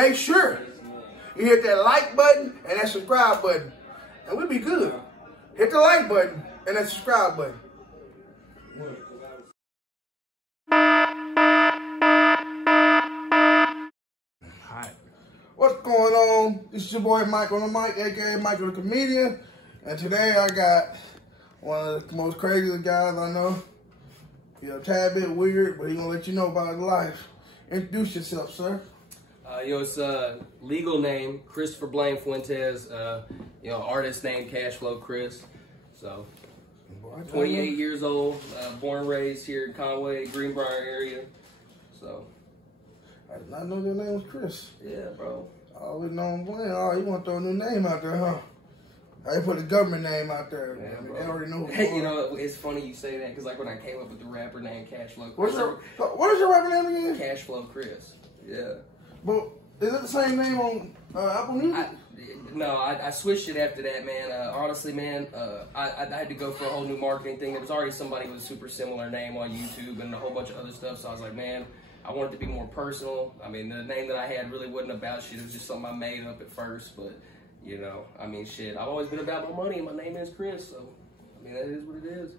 make sure you hit that like button and that subscribe button, and we'll be good. Hit the like button and that subscribe button. Alright. What's going on? This is your boy Mike on the mic, aka Michael the Comedian. And today I got one of the most craziest guys I know. He's a tad bit weird, but he's gonna let you know about his life. Introduce yourself, sir. It's legal name, Christopher Blaine Fuentes. Artist name, Kashflo Kris. So, 28 years old, born and raised here in Conway, Greenbrier area. So, I did not know your name was Kris. Yeah, bro. I always known Blaine. Oh, you want to throw a new name out there, huh? I put a government name out there. Yeah, they already know. You know, it's funny you say that because like when I came up with the rapper name Kashflo Kris. What is your rapper name again? Kashflo Kris. Yeah. But is it the same name on Apple Music? I switched it after that, man. Honestly, man, I had to go for a whole new marketing thing. There was already somebody with a super similar name on YouTube and a whole bunch of other stuff. So I was like, man, I wanted to be more personal. I mean, the name that I had really wasn't about shit. It was just something I made up at first, but. You know, I mean, shit, I've always been about my money, and my name is Kris, so, I mean, that is what it is.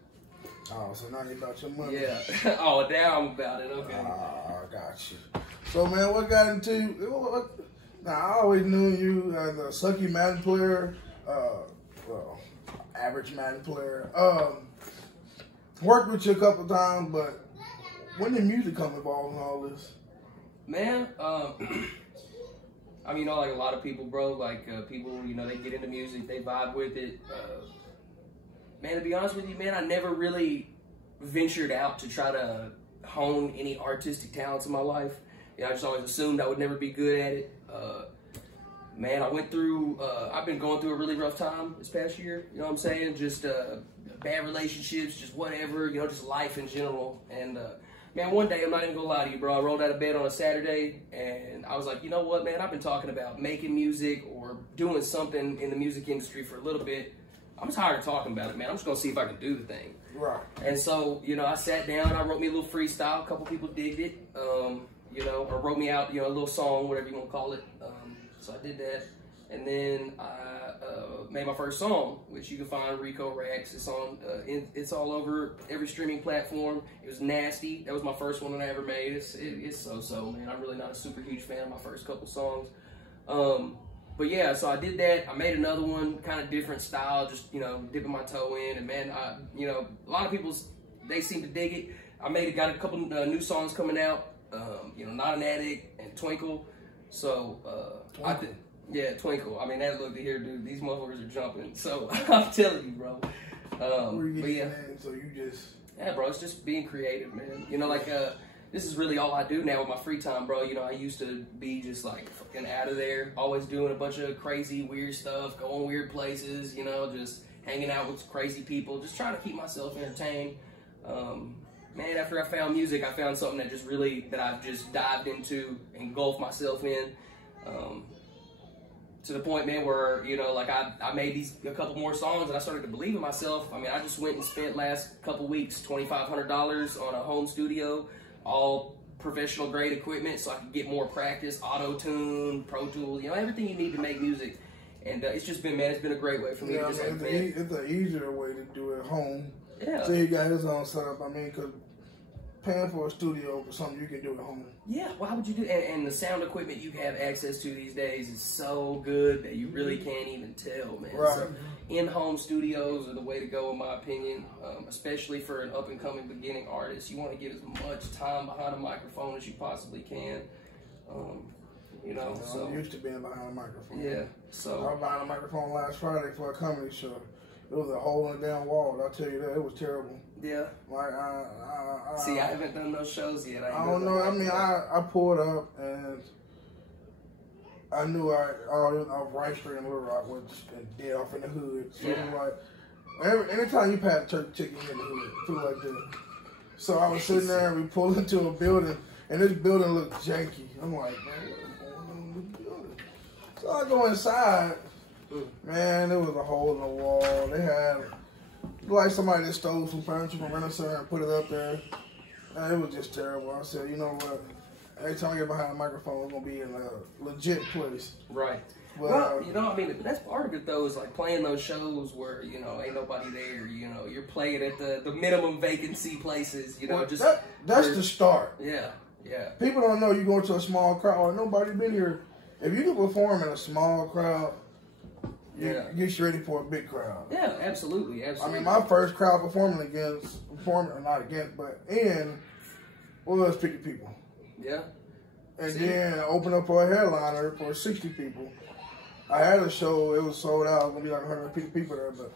Oh, so now you're about your money. Yeah. Oh, now I'm about it, okay. I got you. So, man, what got into you? Now, I always knew you as a sucky Madden player, average Madden player. Worked with you a couple times, but when did music come involved in all this? Man, I mean, like a lot of people, bro, like people, they get into music, they vibe with it. Man, to be honest with you, man, I never really ventured out to try to hone any artistic talents in my life. I just always assumed I would never be good at it. Man, I've been going through a really rough time this past year, you know what I'm saying? Just bad relationships, just whatever, just life in general. And, man, one day, I'm not even gonna lie to you, bro. I rolled out of bed on a Saturday, and I was like, you know what, man? I've been talking about making music or doing something in the music industry for a little bit. I'm tired of talking about it, man. I'm just gonna see if I can do the thing. Right. And so, I sat down, I wrote me a little freestyle. A couple people digged it, or wrote me out, a little song, whatever you want to call it. So I did that. And then I made my first song, which you can find Rico Rax. It's on, it's all over every streaming platform. It was nasty. That was my first one that I ever made. It's so-so, man. I'm really not a super huge fan of my first couple songs. But yeah, so I did that. I made another one, kind of different style, just, dipping my toe in. And man, a lot of people, they seem to dig it. Got a couple new songs coming out, Not an Addict and Twinkle. So, I did. Yeah, Twinkle. I mean, that look here, dude. These motherfuckers are jumping. So, I'm telling you, bro. But yeah. So you just... Yeah, bro. It's just being creative, man. This is really all I do now with my free time, bro. I used to be just, like, fucking out of there. Always doing a bunch of crazy, weird stuff. Going weird places, just hanging out with crazy people. Just trying to keep myself entertained. Man, after I found music, I found something that I've just dived into, engulfed myself in. To the point, man, where, I made a couple more songs and I started to believe in myself. I mean, I just went and spent last couple weeks $2,500 on a home studio, all professional grade equipment so I could get more practice, auto-tune, Pro Tools, everything you need to make music. And it's just been, man, it's been a great way for me to just it's an easier way to do it at home. Yeah. So you got his own setup. I mean, because paying for a studio for something you can do at home. Yeah, why would you do? And the sound equipment you have access to these days is so good that you really can't even tell, man. Right. So in-home studios are the way to go, in my opinion, especially for an up-and-coming beginning artist. You want to get as much time behind a microphone as you possibly can. So I'm used to being behind a microphone. Yeah. So I was behind a microphone last Friday for a comedy show. It was a hole in the damn wall. I'll tell you that. It was terrible. Yeah. Like, see, I haven't done those shows yet. I don't know. I mean, I pulled up and I knew I was right straight in Little Rock, was dead off in the hood. So yeah. Like, anytime you pass a turkey chicken in the hood, feel like that. So I was sitting there and we pulled into a building and this building looked janky. I'm like, man, what's going on in this building? So I go inside. Man, there was a hole in the wall. They had, like somebody that stole some furniture from Renaissance and put it up there. And it was just terrible. I said, you know what? every time I get behind a microphone, it's gonna be in a legit place. Right. But, well, you know, I mean, that's part of it though. Is like playing those shows where you know ain't nobody there. You know, you're playing at the minimum vacancy places. You know, well, just that's the start. Yeah, yeah. People don't know you going to a small crowd. Like, nobody been here. If you can perform in a small crowd, you get you ready for a big crowd. Yeah, absolutely, absolutely. I mean, my first crowd performing was 50 people. Yeah. And then open up for a headliner for 60 people. I had a show, it was sold out, it was gonna be like 150 people there, but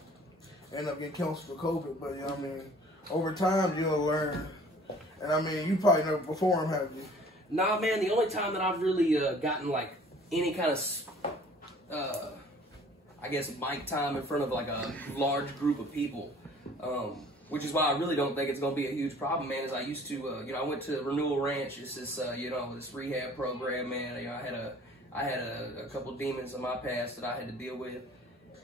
ended up getting canceled for COVID. But you know what I mean, over time you'll learn. And I mean, you probably never performed, have you? Nah, man, the only time that I've really gotten like any kind of, I guess, mic time in front of like a large group of people, which is why I really don't think it's going to be a huge problem, man, is I used to, you know, I went to Renewal Ranch. It's this, you know, this rehab program, man. You know, I had a couple demons in my past that I had to deal with.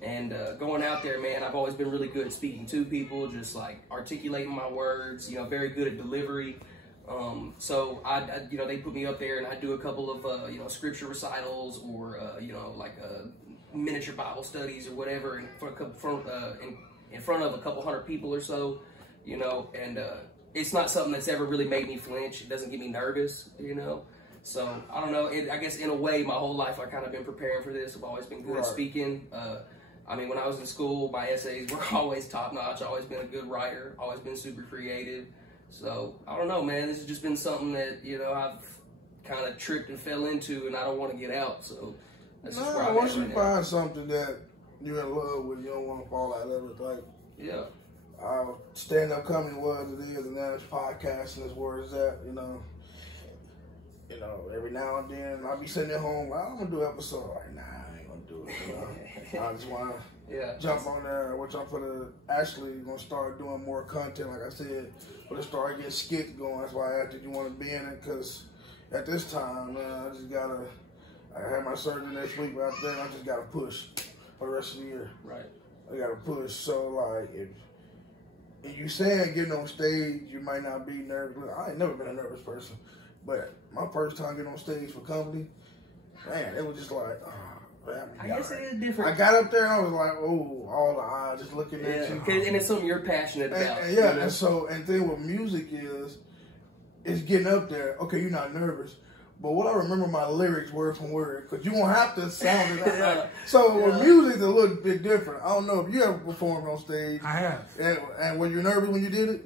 And going out there, man, I've always been really good at speaking to people, just like articulating my words, you know, very good at delivery. So I you know, they put me up there and I do a couple of, you know, scripture recitals or, you know, like miniature Bible studies or whatever in front of a couple hundred people or so, you know, and it's not something that's ever really made me flinch. It doesn't get me nervous, you know. So, I don't know, I guess in a way, my whole life I've kind of been preparing for this. I've always been good at speaking. I mean, when I was in school, my essays were always top-notch. I've always been a good writer, always been super creative. So, I don't know, man. This has just been something that, you know, I've kind of tripped and fell into, and I don't want to get out. So, that's just where I'm once at you right find now. something that you're in love with, you don't want to fall out of it. Like, Yeah. Stand-up comedy was it is, and now it's podcasting is where it's at, you know. You know, every now and then I'll be sitting at home, I'm going to do an episode. Like, nah, I ain't going to do it. You know? I just want to jump on there, which I'm actually going to start doing more content, like I said. But it started getting skits going. That's why I asked if you want to be in it, because at this time, man, I just got to, I had my surgery next week, but after that, I just got to push for the rest of the year. Right. I got to push. So, like, if you saying getting on stage, you might not be nervous. I ain't never been a nervous person. But my first time getting on stage for company, man, it was just like, man, I guess it is different. I got up there and I was like, oh, all the eyes just looking at you. And it's something you're passionate about. And, yeah, you know? And so, and the thing with music is getting up there. Okay, you're not nervous. But what I remember my lyrics word from word, because you won't have to sound it out. So with music, it's a little bit different. I don't know if you ever performed on stage. I have. And were you nervous when you did it?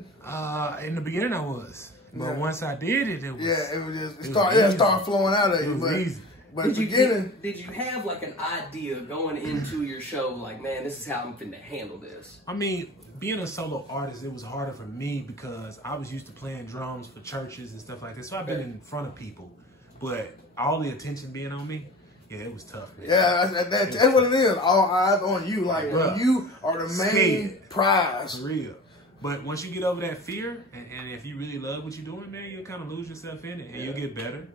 In the beginning, I was. But once I did it, it was. Yeah, it was just, it started flowing out of you. It was easy. But did you have like an idea going into your show, like, man, this is how I'm finna handle this? I mean, being a solo artist, it was harder for me because I was used to playing drums for churches and stuff like that. So I've been in front of people. But all the attention being on me, yeah, it was tough, man. Yeah, that's what it is. All eyes on you. Like, you are the main prize. For real. But once you get over that fear, and if you really love what you're doing, man, you'll kind of lose yourself in it, and you'll get better.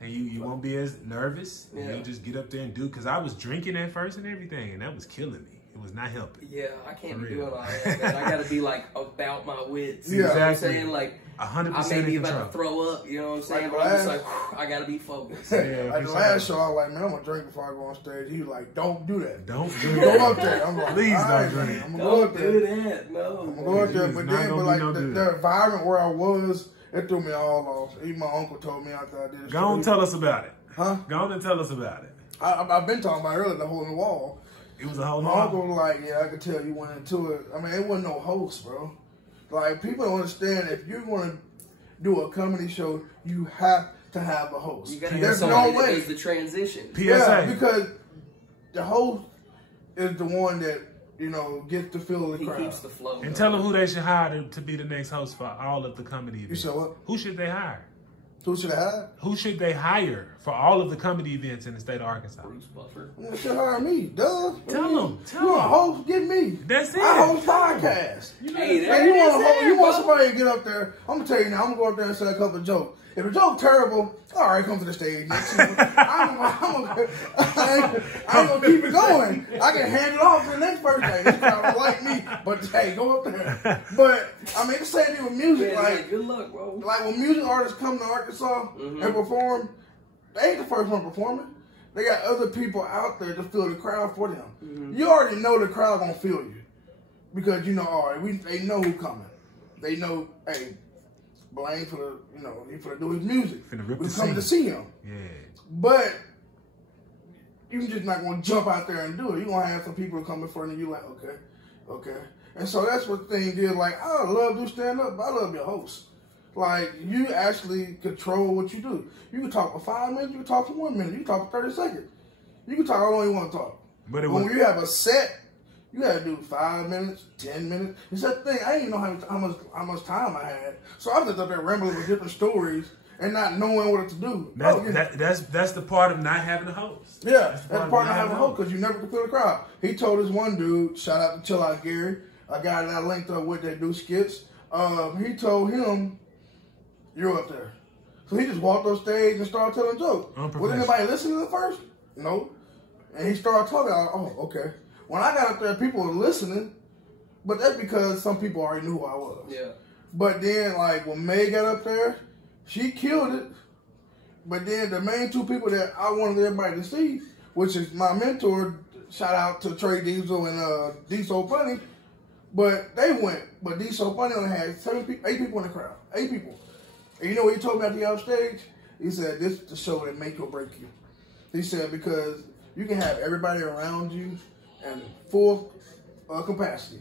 And you won't be as nervous. And you'll just get up there and do. Because I was drinking at first and everything, and that was killing me. It was not helping. Yeah, I can't be doing all that, man. I got to be, like, about my wits. Yeah, you know what I'm exactly. saying? Like, 100% I may be in about control. to throw up, you know what I'm saying? Like but I'm just like, I got to be focused. Yeah, like the last show, I was like, man, I'm going to drink before I go on stage. He was like, don't do that. Don't go up there. I'm like, please don't right, drink. I'm going to go up there. Do that. No. I'm going to go up there. But then, but like the environment where I was, it threw me all off. Even my uncle told me after I did it. Go on, tell us about it. Huh? Go on and tell us about it. I've been talking about it earlier, the hole in the wall. It was a whole My lot. uncle was like, yeah, I could tell you went into it. I mean, it wasn't no host, bro. Like, people don't understand, if you're going to do a comedy show, you have to have a host. You got to have There's somebody no that way. does the transition. PSA. Yeah, because the host is the one that, you know, gets to fill the crowd. He keeps the flow. And tell them who they should hire to be the next host for all of the comedy events. You said what? Who should they hire? Who should I have? Who should they hire for all of the comedy events in the state of Arkansas. Bruce Buffer. You should hire me, duh. Tell him. You want to host? Get me. That's it. I host podcasts. You want somebody to get up there? I'm gonna tell you now. I'm gonna go up there and say a couple of jokes. If a joke terrible, all right, come to the stage next season. I ain't gonna keep it going. I can hand it off to the next person. This crowd don't like me, but hey, go up there. But I mean, the same thing with music. Like, good luck, bro. Like when music artists come to Arkansas and perform, they ain't the first one performing. They got other people out there to fill the crowd for them. You already know the crowd gonna feel you because you know, all right, they know who coming. They know, hey, Blaine for the, he for to do his music. We come to see him. Yeah. But you just not gonna jump out there and do it. You gonna have some people come in front of you like, okay. And so that's what the thing is. Like, I love to stand up, but I love your host. Like, you actually control what you do. You can talk for 5 minutes, you can talk for 1 minute, you can talk for 30 seconds. You can talk how long you want to talk. But when you have a set, you gotta do 5 minutes, 10 minutes. It's that thing. I didn't know how much time I had, so I was just up there rambling with different stories and not knowing what to do. That's the part of not having a host. Yeah, that's the part of not having a host because you never can feel the crowd. He told this one dude, shout out to Chill Out Gary, a guy that I linked up with that do skits. He told him, "You're up there." So he just walked on stage and started telling jokes. Was anybody listening at first? No. And he started talking. Oh, okay. When I got up there, people were listening, but that's because some people already knew who I was. Yeah. But then, like, when May got up there, she killed it. But then the main two people that I wanted everybody to see, which is my mentor, shout out to Trey Diesel and D So Funny, but they went. But D So Funny only had 8 people in the crowd. 8 people. And you know what he told me at the outstage? He said, "This is the show that make or break you." He said, because you can have everybody around you and full capacity.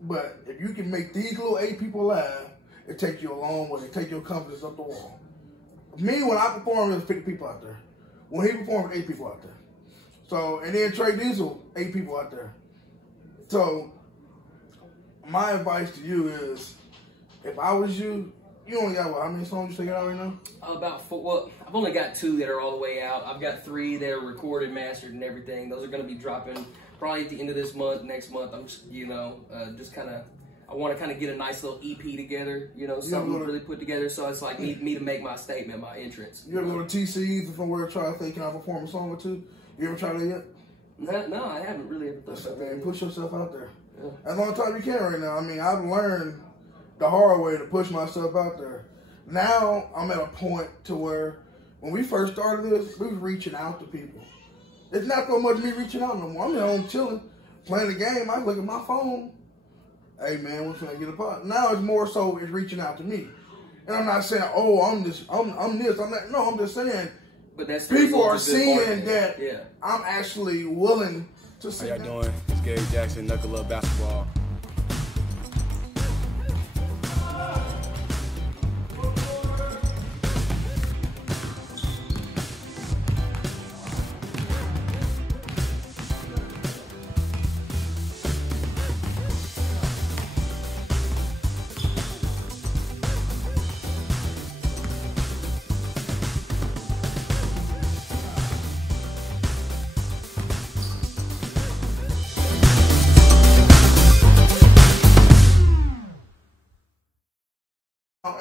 But if you can make these little 8 people laugh, it takes you a long way. It takes your confidence up the wall. Me, when I performed, there was 50 people out there. When he performed, 8 people out there. So, and then Trey Diesel, 8 people out there. So, my advice to you is, if I was you, you only got how many songs you take out right now? About 4. Well, I've only got 2 that are all the way out. I've got 3 that are recorded, mastered, and everything. Those are going to be dropping probably at the end of this month, next month. I'm just, just kind of, I want to kind of get a nice little EP together, something really put together. So it's like me to make my statement, my entrance. You ever go to TC's from where try to think, can I perform a song or 2? You ever tried that yet? No, I haven't really ever thought about that. Push yourself out there. Yeah. As long time you can right now. I mean, I've learned the hard way to push myself out there. Now I'm at a point to where when we first started this, we was reaching out to people. It's not so much me reaching out no more. I'm at home chilling, playing the game. I look at my phone. Hey man, we're trying to get a pot. Now it's more so it's reaching out to me. And I'm not saying, oh, I'm this, I'm that. No, I'm just saying, but that's people are seeing that I'm actually willing to see. How y'all doing? It's Gary Jackson, Knuckle Up Basketball.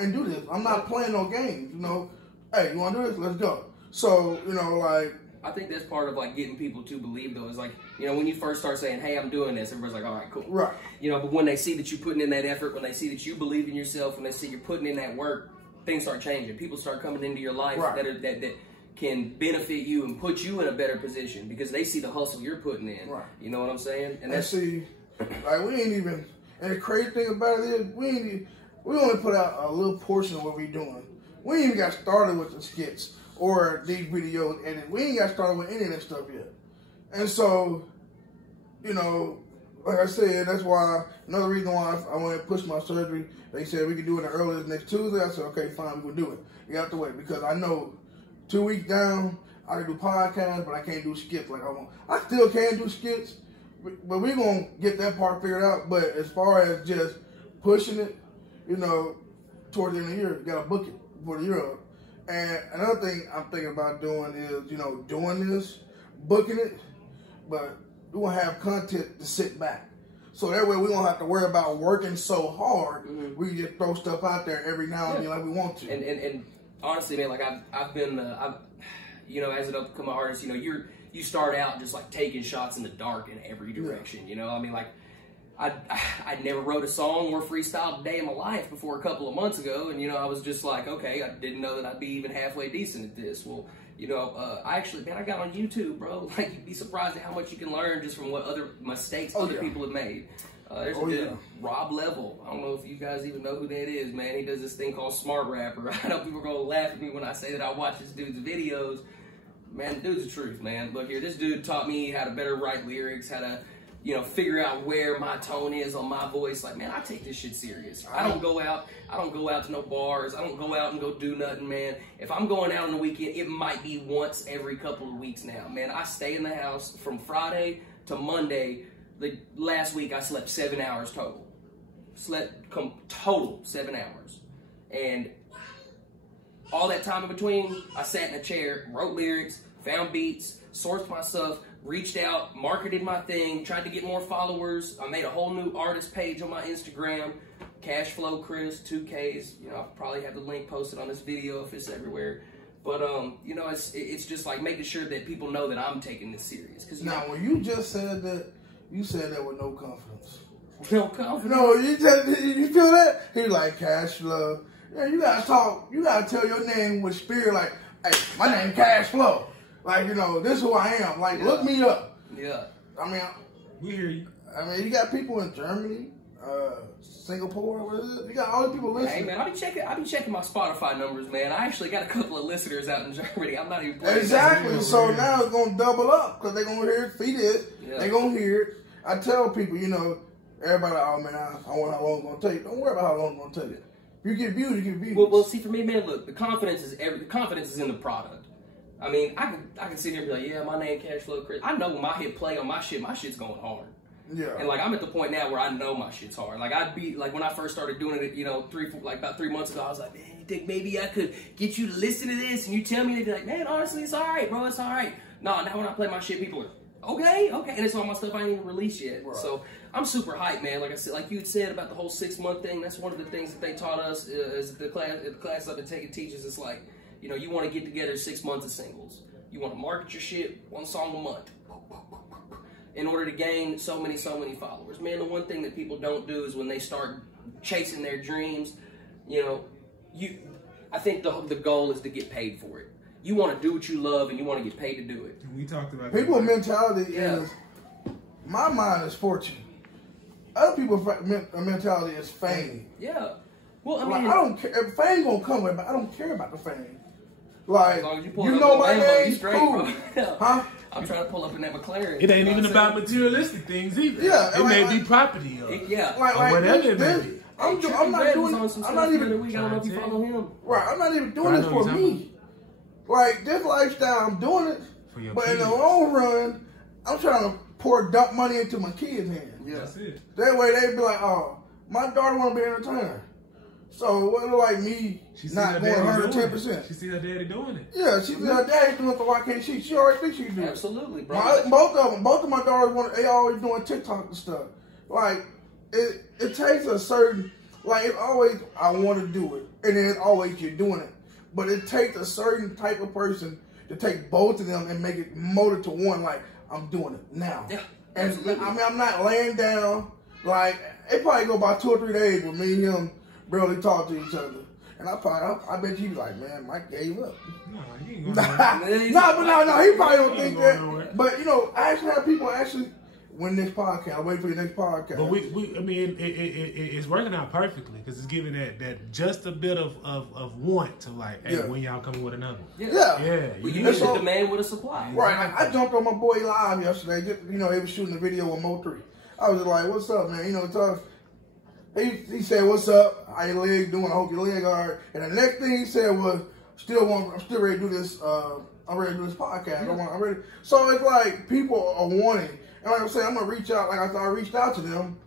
And do this. I'm not playing no games, Hey, you want to do this? Let's go. So, like... I think that's part of, like, getting people to believe, though, is like, when you first start saying, hey, I'm doing this, everybody's like, all right, cool. Right. But when they see that you're putting in that effort, when they see that you believe in yourself, when they see you're putting in that work, things start changing. People start coming into your life that can benefit you and put you in a better position because they see the hustle you're putting in. Right. You know what I'm saying? And see, like, we ain't even... And the crazy thing about it is, we only put out a little portion of what we're doing. We ain't even got started with the skits or these videos edited. We ain't got started with any of that stuff yet. And so, like I said, that's why, another reason why I want to push my surgery, they said we could do it as early as next Tuesday. I said, okay, fine, we'll do it. You have to wait because I know 2 weeks down, I can do podcasts, but I can't do skits like I want. I still can do skits, but we're going to get that part figured out. But as far as just pushing it, toward the end of the year, you got to book it for the year up. And another thing I'm thinking about doing is, doing this, booking it, but we want to have content to sit back. So that way we don't have to worry about working so hard. Mm-hmm. We just throw stuff out there every now and then like we want to. And honestly, man, like I've been, as an upcoming artist, you start out just like taking shots in the dark in every direction. I mean, like I never wrote a song or freestyled a day in my life before a couple of months ago, and I was just like, okay, I didn't know that I'd be even halfway decent at this. Well, I got on YouTube, bro. Like, you'd be surprised at how much you can learn just from what other mistakes other people have made. There's a dude, Rob Level. I don't know if you guys even know who that is, man. He does this thing called Smart Rapper. I know people are gonna laugh at me when I say that I watch this dude's videos. Man, the dude's the truth, man. Look here, this dude taught me how to better write lyrics, how to, figure out where my tone is on my voice. Like, man, I take this shit serious. I don't go out to no bars. I don't go out and go do nothing, man. If I'm going out on the weekend, it might be once every couple of weeks now. Man, I stay in the house from Friday to Monday. Like, last week, I slept 7 hours total. Total 7 hours. And all that time in between, I sat in a chair, wrote lyrics, found beats, sourced my stuff, reached out, marketed my thing, tried to get more followers. I made a whole new artist page on my Instagram, Kashflo Kris, 2Ks. I'll probably have the link posted on this video if it's everywhere. But, it's just like making sure that people know that I'm taking this serious. Now, when you just said that, you said that with no confidence. No confidence? No, you feel that? He's like, Kashflo. Yeah, you gotta talk, you gotta tell your name with spirit, like, hey, my name Kashflo. Like, this is who I am. Like, look me up. Yeah. I mean, we hear you. I mean, you got people in Germany, Singapore, what is it? You got all the people listening. Hey, man, I be checking my Spotify numbers, man. I actually got a couple of listeners out in Germany. I'm not even playing. Exactly. So now it's going to double up because they're going to hear it, feed it. Yeah. They're going to hear it. I tell people, everybody, oh, man, I wonder how long it's going to take. Don't worry about how long it's going to take. If you get views, you get views. Well, see, for me, man, look, the confidence is in the product. I mean, I can sit here and be like, yeah, my name Kashflo Kris. I know when my hit play on my shit's going hard. Yeah. And like I'm at the point now where I know my shit's hard. Like I'd be like when I first started doing it, about 3 months ago, I was like, man, you think maybe I could get you to listen to this? And you tell me, they'd be like, man, honestly, it's all right, bro, it's all right. No, now when I play my shit, people are okay, and it's all my stuff I ain't even released yet. Right. So I'm super hyped, man. Like I said, like you had said about the whole 6-month thing. That's one of the things that they taught us is the class I've been taking teaches. It's like, you want to get together 6 months of singles. You want to market your shit 1 song a month in order to gain so many followers. Man, the one thing that people don't do is when they start chasing their dreams, I think the goal is to get paid for it. You want to do what you love and you want to get paid to do it. We talked about people's mentality is, my mind is fortune. Other people's mentality is fame. Yeah. Well, I mean, I don't care. If fame gonna come with it, but I don't care about the fame. Like, as long as you know my name, cool. Huh? I'm trying to pull up in that McLaren. It ain't even about materialistic things either. Yeah, it may be property or whatever it may be. I'm not doing. I'm not even. I don't know if you follow him. Right, I'm not even doing this for me. Like, this lifestyle, I'm doing it, but in the long run, I'm trying to dump money into my kids' hands. Yeah, that's it. That way they be like, oh, my daughter want to be an entertainer. So what like me not going 110%? She see her daddy doing it. Yeah, she see her daddy doing it, so why can't she? She already thinks she can do it. Absolutely, bro. Both of my daughters they always doing TikTok and stuff. Like, it takes a certain, like, it's always, I want to do it. And then it's always you're doing it. But it takes a certain type of person to take both of them and make it molded to one, like, I'm doing it now. Yeah. And I mean, I'm not laying down. Like, it probably go about 2 or 3 days with me and him barely talk to each other. And I bet you like, man, Mike gave up. No, he ain't going No, he probably don't think that. But, I actually have people win this podcast. I'll wait for your next podcast. But I mean, it's working out perfectly because it's giving that just a bit of want to like, hey, when y'all coming with another one? Yeah. Well, you need a demand with a supply. Right. I jumped on my boy live yesterday. They was shooting a video with Mo3. I was just like, what's up, man? He said, what's up? How your leg doing? I hope your leg all right. And the next thing he said was, I'm still ready to do this. I'm ready to do this podcast. I'm ready. So it's like people are wanting. And like I'm saying, I'm going to reach out. Like I thought I reached out to them.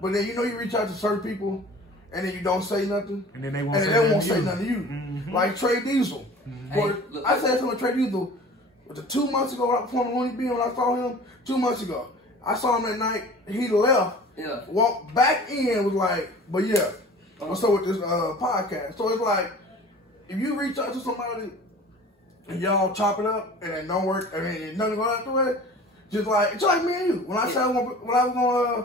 But then, you reach out to certain people, and then you don't say nothing. And then they won't say nothing to you. Mm-hmm. Like Trey Diesel. Hey, I said something to Trey Lethal. Was it 2 months ago when I performed on Looney B when I saw him? 2 months ago. I saw him that night. He left. Yeah. Walked back in, was like, but yeah. What's up with this podcast? So it's like, if you reach out to somebody and y'all chop it up and it don't work, I mean, nothing going out the way, just like me and you. When I said I was going to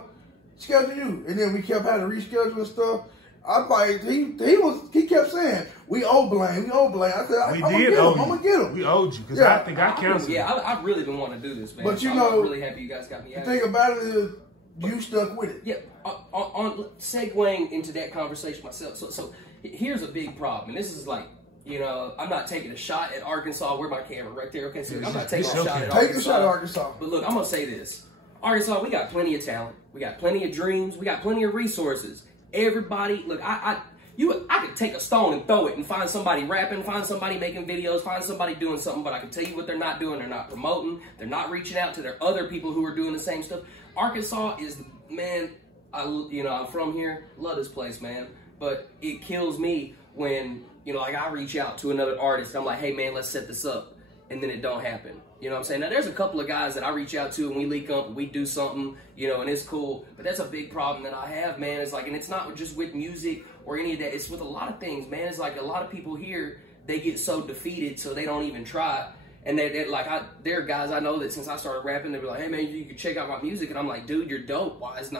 schedule you, and then we kept having to reschedule and stuff. I like he kept saying we owe Blaine. I said I'm gonna get him. We owed you because I think I canceled. Yeah, I've really been wanting to do this, man. But I'm really happy you guys got me out. The thing about it is you stuck with it. Yeah, on segueing into that conversation myself. So here's a big problem, and this is like, you know, I'm not taking a shot at Arkansas. Where my camera right there? Okay, so I'm not taking a shot at Arkansas. Take a shot at Arkansas. But look, I'm gonna say this: Arkansas, we got plenty of talent. We got plenty of dreams. We got plenty of resources. Everybody, look, I could take a stone and throw it and find somebody rapping, find somebody making videos, find somebody doing something, but I can tell you what they're not doing. They're not promoting. They're not reaching out to their other people who are doing the same stuff. Arkansas is, man, I'm from here. Love this place, man. But it kills me when, you know, like I reach out to another artist. I'm like, hey, man, let's set this up. And then it don't happen. You know what I'm saying? Now, there's a couple of guys that I reach out to and we link up and we do something, you know, and it's cool. But that's a big problem that I have, man. It's like, and it's not just with music or any of that. It's with a lot of things, man. It's like a lot of people here, they get so defeated so they don't even try. And there are guys I know that since I started rapping, they be like, hey, man, you can check out my music. And I'm like, dude, you're dope. Why is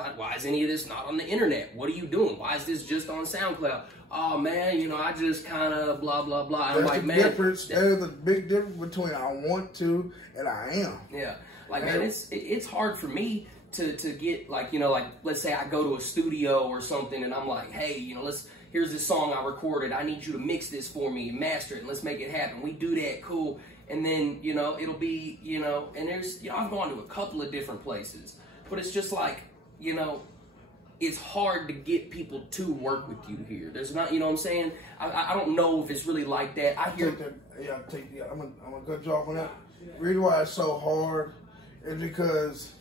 any of this not on the internet? What are you doing? Why is this just on SoundCloud? Oh, man, you know, I just kind of blah, blah, blah. I'm like, man. There's a big difference between I want to and I am. Yeah. Like, man, it's hard for me to get, like, you know, like, let's say I go to a studio or something and I'm like, hey, you know, here's this song I recorded. I need you to mix this for me and master it and let's make it happen. We do that, cool. And then, you know, it'll be, you know, and there's, you know, I've gone to a couple of different places, but it's just like, you know, it's hard to get people to work with you here. There's not, you know what I'm saying? I don't know if it's really like that. I hear I'm gonna cut you off on that. The reason why it's so hard is because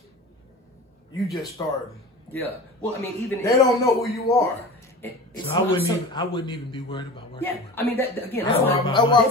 you just started. Yeah. Well, I mean, even they don't know who you are. So I wouldn't even be worried about working. Yeah, I mean that's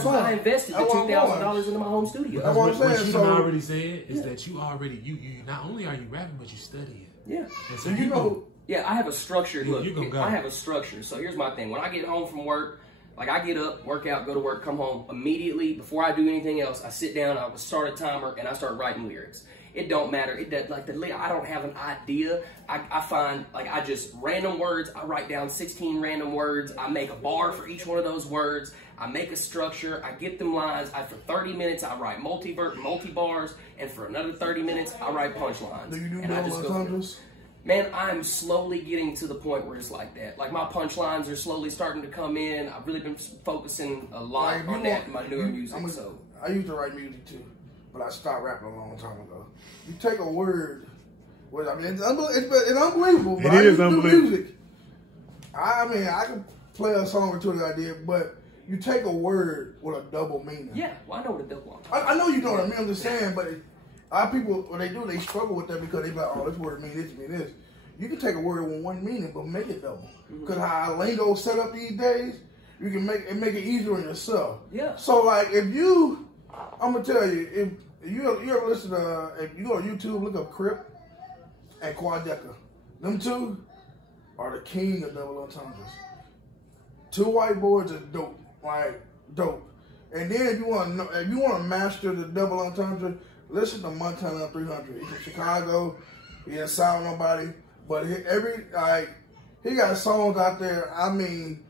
why I invested the $2,000 into my home studio. That's what you already said is that you already you not only are you rapping but you studying. Yeah. And so you know. Yeah, I have a structure. Look, I have a structure. So here's my thing: when I get home from work, like I get up, work out, go to work, come home immediately. Before I do anything else, I sit down, I start a timer, and I start writing lyrics. It don't matter. I don't have an idea. I find, like, I just random words. I write down 16 random words. I make a bar for each one of those words. I make a structure. I get them lines. For 30 minutes, I write multi-bars. And for another 30 minutes, I write punchlines. Do you do and I just go, man, I'm slowly getting to the point where it's like that. Like, my punchlines are slowly starting to come in. I've really been focusing a lot on that in my newer music. I used to write music, too. But I stopped rapping a long time ago. You take a word, I mean, it's unbelievable. It is unbelievable. Music. I mean, I can play a song or two that I did, but you take a word with a double meaning. Yeah, well, I know what a double. I know you know what I mean. I'm just saying, but a lot of people, when they struggle with that because they be like, oh, this word mean this, mean this. You can take a word with one meaning, but make it double. Because how lingo set up these days, you can make it easier on yourself. Yeah. So like, I'm gonna tell you, if you ever listen to, if you go to YouTube, look up Crip and Quadeca. Them two are the king of double entendres. Two white boys are dope, like dope. And then if you want to master the double entendre, listen to Montana 300. He's in Chicago. He ain't sound nobody, but he got songs out there. I mean,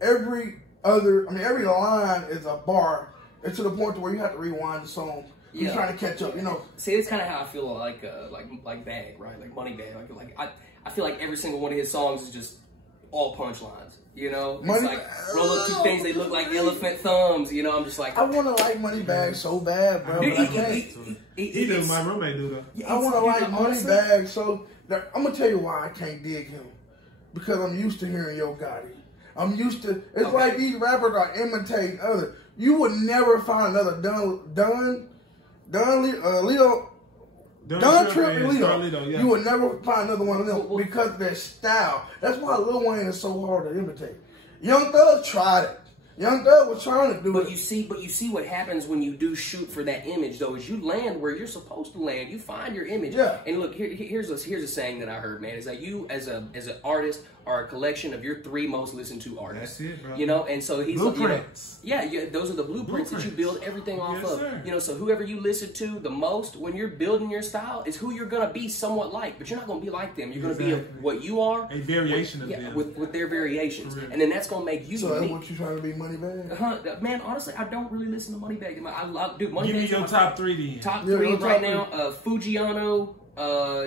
every line is a bar. It's to the point to where you have to rewind the song. You're trying to catch up, you know. See, it's kind of how I feel like Bag, right? Like Moneybag. I feel like every single one of his songs is just all punchlines. You know, it's like roll up two things. They look like elephant thumbs. You know, I'm just like I want to like Moneybag so bad, bro. But I can't. He does. My roommate do though. Yeah, I want to like Moneybag so. I'm gonna tell you why I can't dig him, because I'm used to hearing Yo Gotti. I'm used to. It's like these rappers are imitating others. You would never find another Don Trip and Lito. Yeah. You would never find another one of them because of their style. That's why Lil Wayne is so hard to imitate. Young Thug tried it. Young Thug was trying to do it. But you see what happens when you do shoot for that image, though, is you land where you're supposed to land. You find your image. Yeah. And look, here's a saying that I heard, man. Is that you as an artist are a collection of your 3 most listened to artists. That's it, bro. You know, and so he's blueprints. Yeah, those are the blueprints that you build everything off of. Sir. You know, so whoever you listen to the most when you're building your style is who you're gonna be somewhat like, but you're not gonna be like them. You're gonna be what you are. A variation of them. With their variations, and then that's gonna make you So unique. that's what you trying to be, Moneybagg? Man, honestly, I don't really listen to Moneybagg. I love, dude. Moneybagg. Give me your top 3 then. Top 3 right now. Fujiano,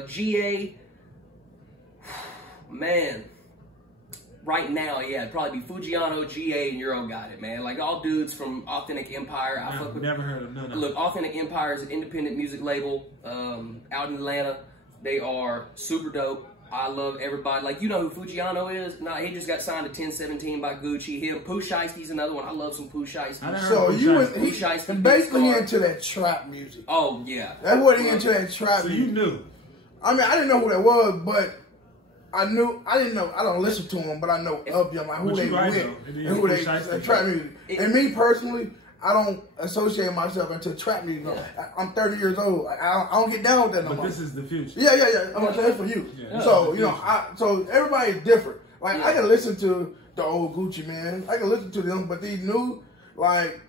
GA. Man, right now, yeah, it'd probably be Fujiano, GA, and Euro got it, man. Like all dudes from Authentic Empire. I've never heard of none of them. Look, Authentic Empire is an independent music label out in Atlanta. They are super dope. I love everybody. Like, you know who Fujiano is? Nah, he just got signed to 1017 by Gucci. Him, Pooh Shiesty's another one. I love some Pooh Shiesty. So he basically into that trap music. Oh, yeah. That's what he into that trap music. So you knew. I mean, I didn't know who that was, but I didn't know. I don't listen to him, but I know of them, like who they with and who they trap music. And me personally, I don't associate myself into trap music. Yeah. I'm 30 years old. I don't get down with that no more. But this is the future. Yeah. I'm gonna say it's for you. Yeah. So you know, so everybody's different. Like I can listen to the old Gucci man. I can listen to them, but these new, like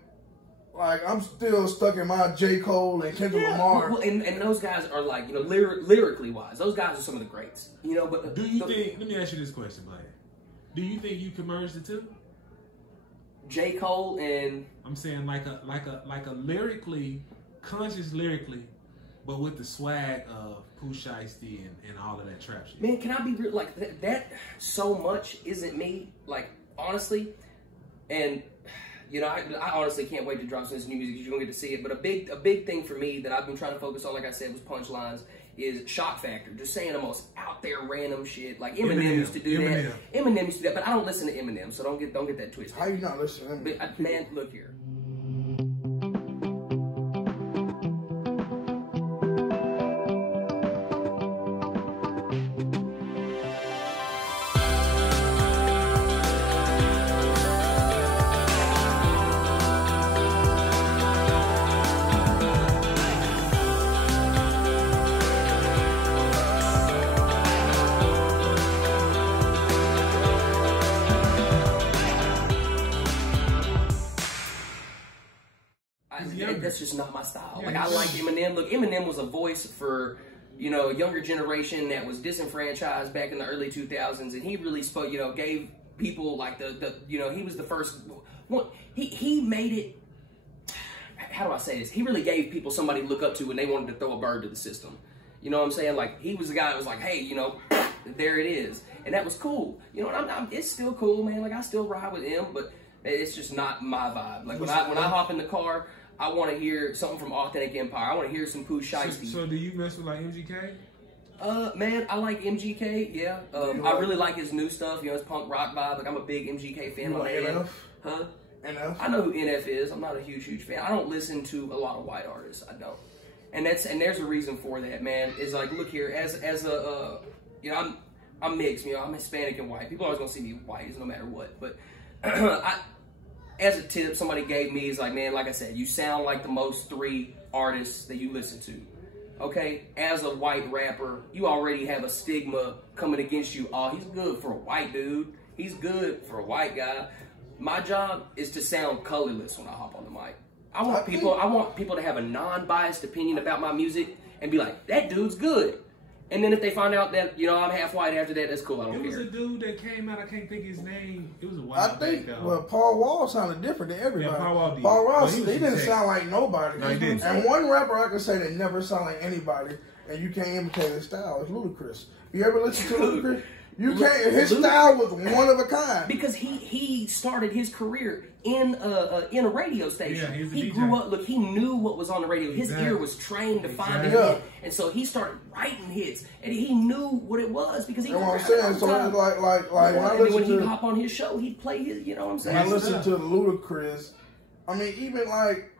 I'm still stuck in my J. Cole and Kendrick Lamar. Well, and those guys are like, you know, lyrically wise, those guys are some of the greats. You know, but do you think? Let me ask you this question, Blaine. Do you think you can merge the two? J. Cole and I'm saying like a lyrically conscious lyrically, but with the swag of Pooh Shiesty and all of that trap shit. Man, can I be real? Like that so much isn't me. Like honestly, and you know, I honestly can't wait to drop some new music. You're gonna get to see it. But a big thing for me that I've been trying to focus on, like I said, was punchlines. Is shock factor, just saying the most out there random shit. Like Eminem used to do that. Eminem used to do that, but I don't listen to Eminem, so don't get that twisted. How you not listening? But, man, look here. That's just not my style. Like I like Eminem. Look, Eminem was a voice for, you know, a younger generation that was disenfranchised back in the early 2000s, and he really spoke, you know, gave people like the you know, he was the first one. He made it. How do I say this? He really gave people somebody to look up to when they wanted to throw a bird to the system. You know what I'm saying? Like he was the guy that was like, hey, you know, there it is, and that was cool. You know, and it's still cool, man. Like I still ride with him, but it's just not my vibe. Like when I hop in the car, I want to hear something from Authentic Empire. I want to hear some Pooh Shiesty. So do you mess with like MGK? Man, I like MGK. Yeah, I really like his new stuff. You know, his punk rock vibe. Like I'm a big MGK fan. You like NF? Huh? NF? I know who NF is. I'm not a huge fan. I don't listen to a lot of white artists. I don't. And there's a reason for that, man. Is like, look here, as a you know, I'm mixed. You know, I'm Hispanic and white. People are always gonna see me white, no matter what. But as a tip, somebody gave me is like, man, like I said, you sound like the most 3 artists that you listen to. Okay, as a white rapper, you already have a stigma coming against you. Oh, he's good for a white dude. He's good for a white guy. My job is to sound colorless when I hop on the mic. I want people to have a non-biased opinion about my music and be like, that dude's good. And then if they find out that, you know, I'm half white after that, that's cool. I don't care. It was a dude that came out. I can't think his name. It was a while back, though. Well, Paul Wall sounded different than everybody. Yeah, Paul Wall did. Paul Wall, he didn't sound like nobody. No, he didn't. And one rapper I can say that never sound like anybody, and you can't imitate his style, is Ludacris. You ever listen to Ludacris? You can't. His style was one of a kind. Because he started his career in a radio station. Yeah, he grew up. Look, he knew what was on the radio. His ear was trained to find a hit, and so he started writing hits, and he knew what it was because he. You know what I'm saying? So it's like when I listen when he'd hop on his show, he'd play his. You know what I'm saying? When I listen to Ludacris, I mean, even like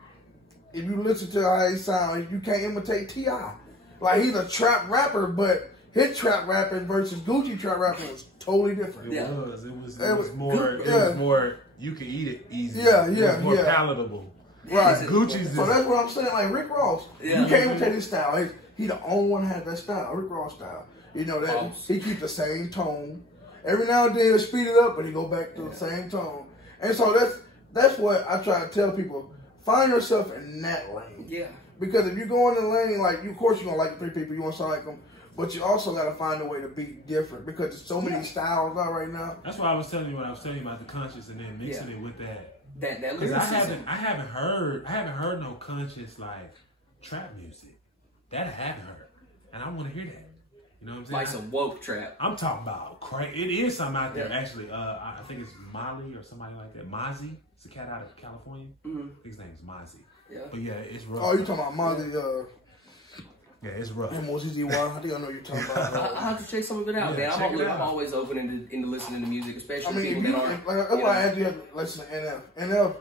if you listen to how he sounds, you can't imitate T.I. Like he's a trap rapper, but his trap rapping versus Gucci trap rapping was totally different. It was more. You could eat it easy. Yeah, it was more palatable. Right. Gucci's. So that's what I'm saying. Like Rick Ross, you can't even take his style. He the only one that had that style, Rick Ross style. You know that he keep the same tone. Every now and then he'll speed it up, but he go back to the same tone. And so that's what I try to tell people. Find yourself in that lane. Yeah. Because if you go in the lane, like of course you're gonna like the 3 people, you want to sound like them. But you also got to find a way to be different because there's so many styles out right now. That's why I was telling you what I was telling you about the conscious and then mixing it with that. That because I haven't heard no conscious like trap music. That I haven't heard, and I want to hear that. You know what I'm saying? Like some woke trap. I'm talking about crazy. It is something out there actually. I think it's Molly or somebody like that. Mozzie. It's a cat out of California. His name is Mozzie. Yeah. But yeah, it's rough. Oh, you talking about Mozzie? Yeah, it's rough. I think I know you're talking about. I have to check some of it out, man. I'm always open into listening to music, especially people that aren't. Like, that's why I had to listen to NF. NF,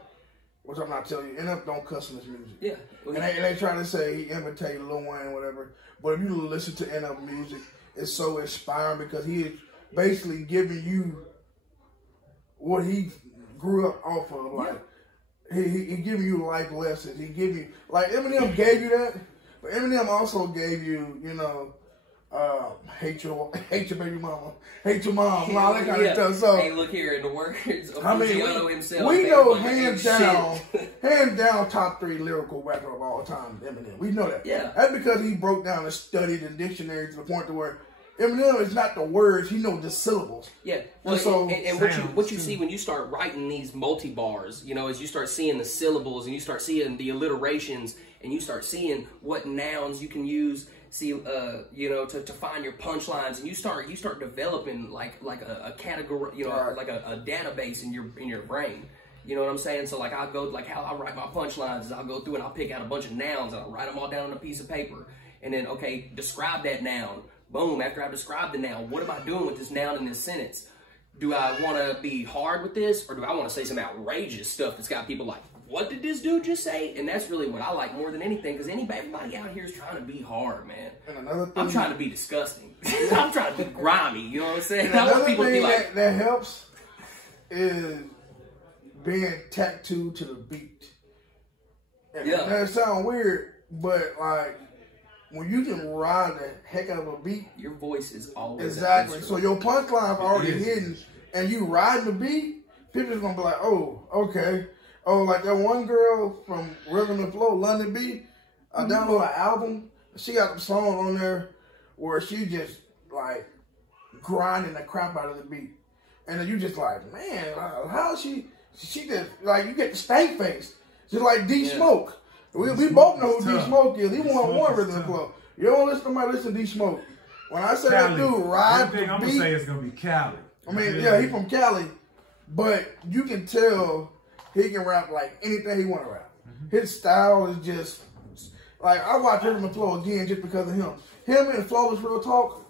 which I'm not telling you, NF don't cuss in his music. Yeah. And they try to say he imitated Lil Wayne or whatever. But if you listen to NF music, it's so inspiring because he is basically giving you what he grew up off of. Like he giving you life lessons. He give you like Eminem gave you that. But Eminem also gave you, you know, hate your baby mama, hate your mom, and all that kind of stuff. So, hey, look here, in the words of himself, we know hands down, top 3 lyrical rapper of all time, Eminem. We know that. Yeah. That's because he broke down and studied the dictionary to the point to where Eminem is not the words, he knows the syllables. Yeah. Well, and what you see when you start writing these multi-bars, you know, as you start seeing the syllables and you start seeing the alliterations and you start seeing what nouns you can use, you know, to find your punchlines, and you start developing like a category, you know, like a database in your brain. You know what I'm saying? So like I'll go, like how I write my punchlines is I'll go through and I'll pick out a bunch of nouns and I'll write them all down on a piece of paper. And then, okay, describe that noun. Boom, after I've described the noun, what am I doing with this noun in this sentence? Do I want to be hard with this, or do I want to say some outrageous stuff that's got people like, what did this dude just say? And that's really what I like more than anything, because everybody out here is trying to be hard, man. And another thing, I'm trying to be disgusting. I'm trying to be grimy, you know what I'm saying? And another thing like, that helps is being tattooed to the beat. And that sounds weird, but like, when you can ride the heck out of a beat, your voice is always exactly. So your punchline's already hidden, and you riding the beat, people's gonna be like, "Oh, okay." Oh, like that one girl from Rhythm and Flow, London B. I downloaded an album. She got a song on there where she just like grinding the crap out of the beat, and then you just like, man, how she just like, you get the stank face, just like D Smoke. We both know who D Smoke is. He won one Rhythm and Flow. You don't listen to my listen to D Smoke. When I say that dude ride the beat, I'm gonna say it's gonna be Cali. I mean, yeah, he from Cali, but you can tell he can rap like anything he want to rap. His style is just like, I watch Rhythm and Flow again just because of him. Him and Flawless Real Talk.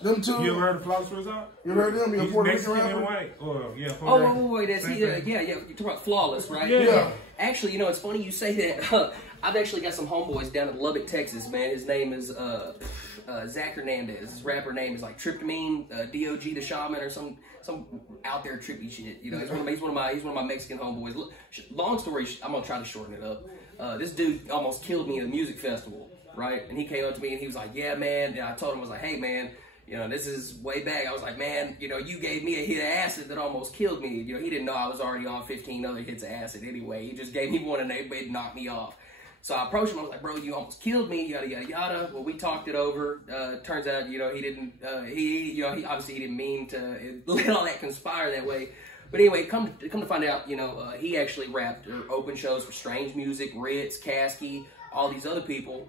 Them two. You ever heard of Flawless Real Talk? You heard them? You're Puerto Rican rapper? White. Or, yeah, wait. That's yeah. You're talking about Flawless, right? Yeah. Actually, you know, it's funny you say that. I've actually got some homeboys down in Lubbock, Texas, man. His name is Zach Hernandez. His rapper name is like Tryptamine, DOG the Shaman, or some out there trippy shit. You know, he's one of my Mexican homeboys. Long story, I'm gonna try to shorten it up. This dude almost killed me at a music festival, right? And he came up to me and he was like, "Yeah, man." And I told him, I was like, "Hey, man, you know, this is way back." I was like, "Man, you know, you gave me a hit of acid that almost killed me." You know, he didn't know I was already on 15 other hits of acid anyway. He just gave me one and it knocked me off. So I approached him. I was like, "Bro, you almost killed me, yada yada yada." Well, we talked it over. Turns out, you know, he didn't. He obviously he didn't mean to let all that conspire that way. But anyway, come to find out, you know, he actually rapped or opened shows for Strange Music, Ritz, Caskey, all these other people.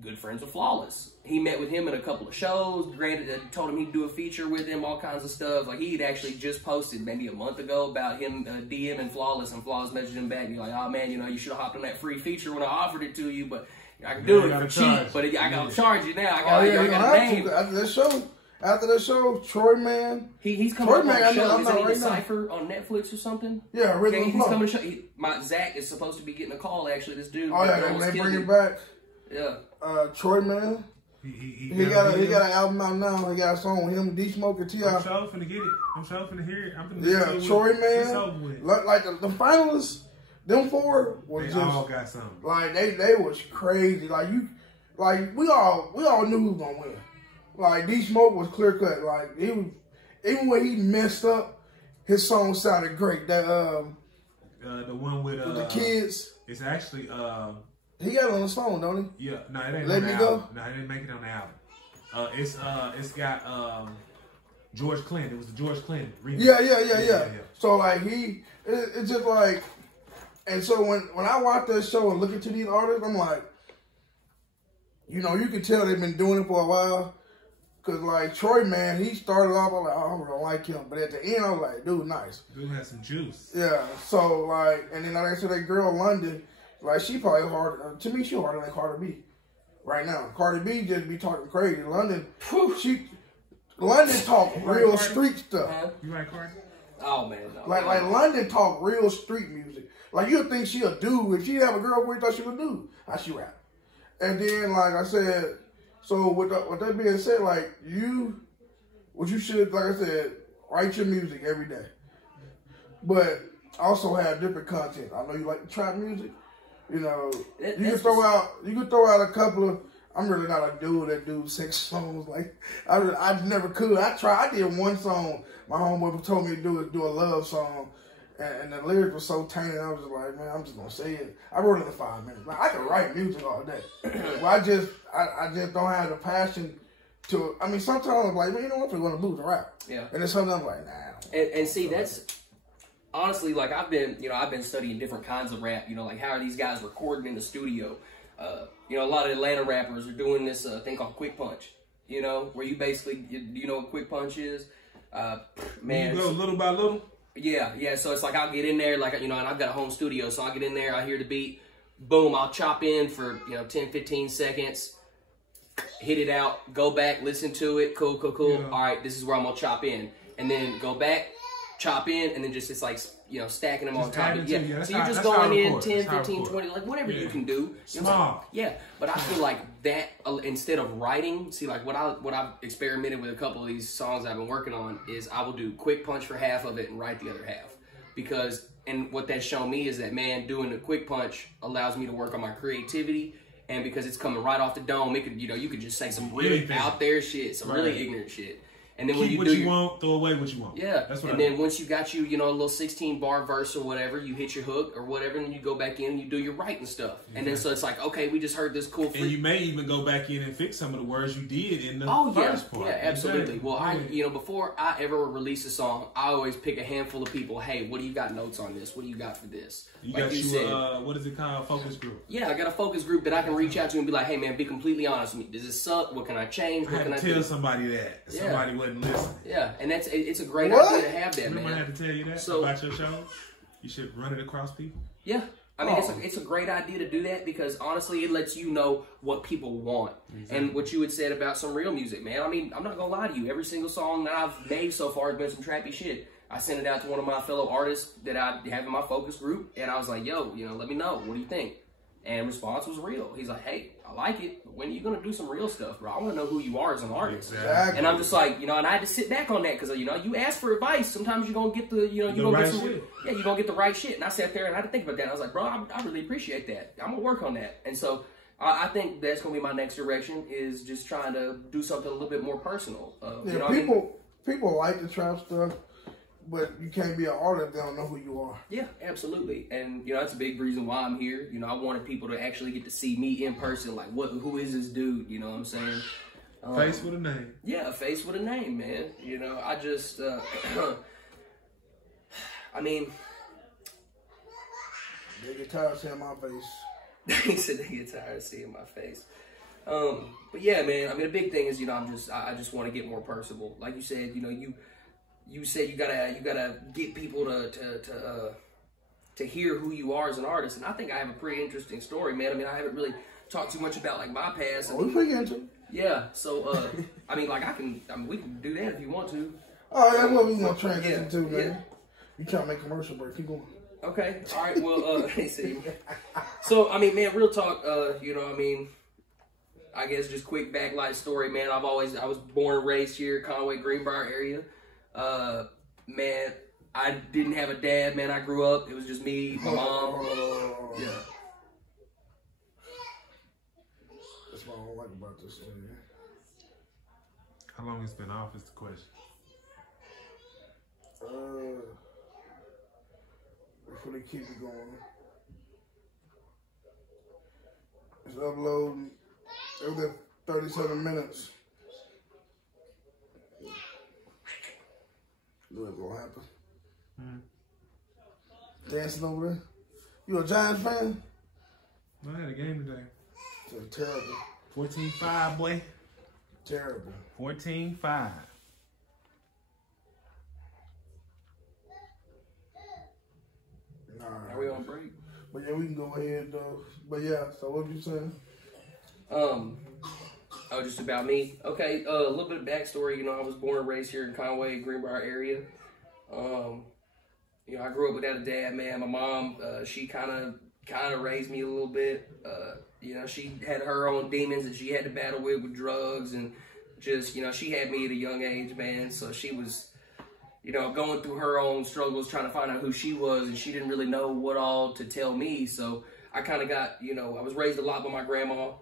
Good friends with Flawless. He met with him in a couple of shows. Granted, told him he'd do a feature with him, all kinds of stuff. Like, he'd actually just posted maybe a month ago about him DMing Flawless, and Flawless messaged him back. He's like, "Oh man, you know, you should have hopped on that free feature when I offered it to you, but I can do it for cheap. But I gotta charge you now. I gotta pay you." After the show, Troy Man. He's coming on the show. Is he in Cypher on Netflix or something? Yeah, Rhythm he's coming to show. My Zach is supposed to be getting a call. Actually, this dude. Oh yeah, they bring it back. Yeah. Troy Man, He got an album out now. He got a song with him, D Smoke and T.I. I'm sure finna get it. I'm sure finna hear it. I'm finna yeah, Troy, man. Like the finalists, them four was they just all got something. Like they was crazy. We all knew who was gonna win. Like D Smoke was clear cut. Like he was, even when he messed up, his song sounded great. That the one with the kids. It's actually he got it on his phone, don't he? Yeah, no, it ain't. Let on Me the Go. Album. No, it didn't make it on the album. It's got George Clinton. It was the George Clinton remix. Yeah. So like it's just like, and so when I watch that show and look into these artists, I'm like, you know, you can tell they've been doing it for a while. Cause like Troy, man, he started off, I'm like, oh, I don't like him, but at the end, I was like, dude, nice. Dude has some juice. Yeah. So like, and then like I said, that girl London, like she probably hard to me. She harder like Cardi B right now. Cardi B just be talking crazy. London talk real street stuff. You like Cardi? Oh man, no. Like London talk real street music. Like you'd think she a dude. If she have a girlfriend, you thought she was a dude. How she rap? And then like I said, so with that being said, like what you should, like I said, write your music every day, but also have different content. I know you like trap music. You know, you can throw out a couple of. I'm really not a dude that do sex songs. Like I never could. I did one song. My homeboy told me to do a love song, and the lyrics were so tainted. I was just like, man, I'm just gonna say it. I wrote it in 5 minutes. Like, I can write music all day, but I just don't have the passion to. I mean, sometimes I'm like, man, you know what? I'm gonna lose the rap. Yeah. And then sometimes I'm like, nah. And see, that's honestly, like I've been studying different kinds of rap. You know, like how are these guys recording in the studio? You know, a lot of Atlanta rappers are doing this thing called quick punch. You know, where you basically, you know what quick punch is? Man, you go little by little. Yeah. So it's like I'll get in there, like, you know, and I've got a home studio, so I'll get in there, I hear the beat, boom, I'll chop in for, 10, 15 seconds, hit it out, go back, listen to it, cool. Yeah. All right, this is where I'm gonna chop in, and then go back, chop in, and then it's like, stacking them on top of it. Yeah. So you're just going in 10, 15, 20, like whatever you can do. Small. Yeah, but I feel like that, instead of writing, see, like what I've experimented with a couple of these songs I've been working on is I will do quick punch for half of it and write the other half. Because, and what that's shown me is that, man, doing the quick punch allows me to work on my creativity, and because it's coming right off the dome, it could, you could just say some really out there shit, some really ignorant shit. And then when Keep you what do you want, throw away what you want. Yeah. That's what and then once you got a little 16-bar verse or whatever, you hit your hook or whatever, and you go back in and you do your writing stuff. Exactly. And then so it's like, okay, we just heard this cool And you may even go back in and fix some of the words you did in the first part. Yeah, absolutely. Exactly. Well, before I ever release a song, I always pick a handful of people. Hey, what do you got notes on this? What do you got for this? You like got you said, what is it called? Focus group. Yeah, I got a focus group that I can reach out to and be like, hey, man, be completely honest with me. Does this suck? What can I change? What can I tell somebody that. Yeah. Somebody wouldn't listen. Yeah, and it's a great idea to have that, Remember man. I had to tell you that about your show? You should run it across people. Yeah. I mean, it's a great idea to do that because, honestly, it lets you know what people want. Exactly. And what you had said about some real music, man. I mean, I'm not going to lie to you. Every single song that I've made so far has been some trappy shit. I sent it out to one of my fellow artists that I have in my focus group, and I was like, yo, let me know. What do you think? And response was real. He's like, hey, I like it, but when are you going to do some real stuff, bro? I want to know who you are as an artist. Exactly. And I'm just like, and I had to sit back on that because, you ask for advice. Sometimes you're going to get you're going to get the right shit. And I sat there and I had to think about that. I was like, bro, I really appreciate that. I'm going to work on that. And so I think that's going to be my next direction is just trying to do something a little bit more personal. People like the trap stuff. But you can't be an artist if they don't know who you are. Yeah, absolutely. And, that's a big reason why I'm here. I wanted people to actually get to see me in person. Like, who is this dude? You know what I'm saying? Face with a name. Yeah, a face with a name, man. I just, I mean. They get tired of seeing my face. He said they get tired of seeing my face. But yeah, man, I mean, the big thing is, I just want to get more personable. Like you said, you said you gotta get people to hear who you are as an artist, and I think I have a pretty interesting story, man. I mean, I haven't really talked too much about like my past. We pretty into. Yeah, so I mean, like we can do that if you want to. Oh, that's what we want to transition to, man. Yeah. You trying to make commercial break? Keep going. Okay, all right. Well, let me see. So I mean, man, real talk. I mean, I guess just quick backlight story, man. I was born and raised here, Conway, Greenbrier area. Man, I didn't have a dad, man. I grew up, it was just me, my mom. Yeah. That's what I don't like about this one, man. How long it's been off is the question. Before they keep it going. It's uploading every 37 minutes. Knew it gonna happen. Dancing over there. You a Giants fan? I had a game today. It's terrible. 14-5, boy. Terrible. 14-5. Nah. Are we on break? But yeah, we can go ahead though. But yeah, so what you saying? Oh, just about me. Okay, a little bit of backstory. You know, I was born and raised here in Conway, Greenbrier area. You know, I grew up without a dad, man. My mom, she kind of raised me a little bit. You know, she had her own demons that she had to battle with drugs and just, you know, she had me at a young age, man. So she was, you know, going through her own struggles, trying to find out who she was, and she didn't really know what all to tell me. So I kind of got, you know, I was raised a lot by my grandma.